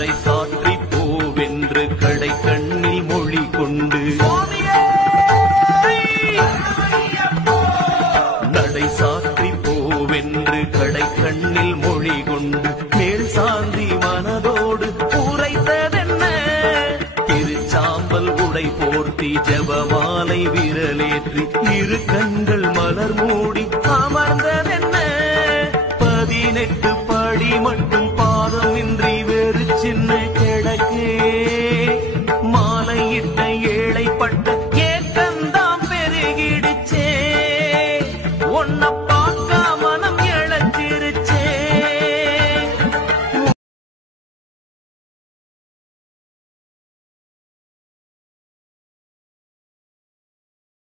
நடை சாற்றி போவென்று கடை கண்ணில் மொழி கொண்டு நடை சாற்றி போவென்று கடை கண்ணில் மொழி கொண்டு மேல் சாந்தி மனதோடு உரைத்ததென்ன திருச்சாம்பல் உடை போர்த்தி ஜபமாலை விரலேற்றி இரு கண்கள் மலர் மூடி அமர்ந்ததென்ன 18 படி மட்டும்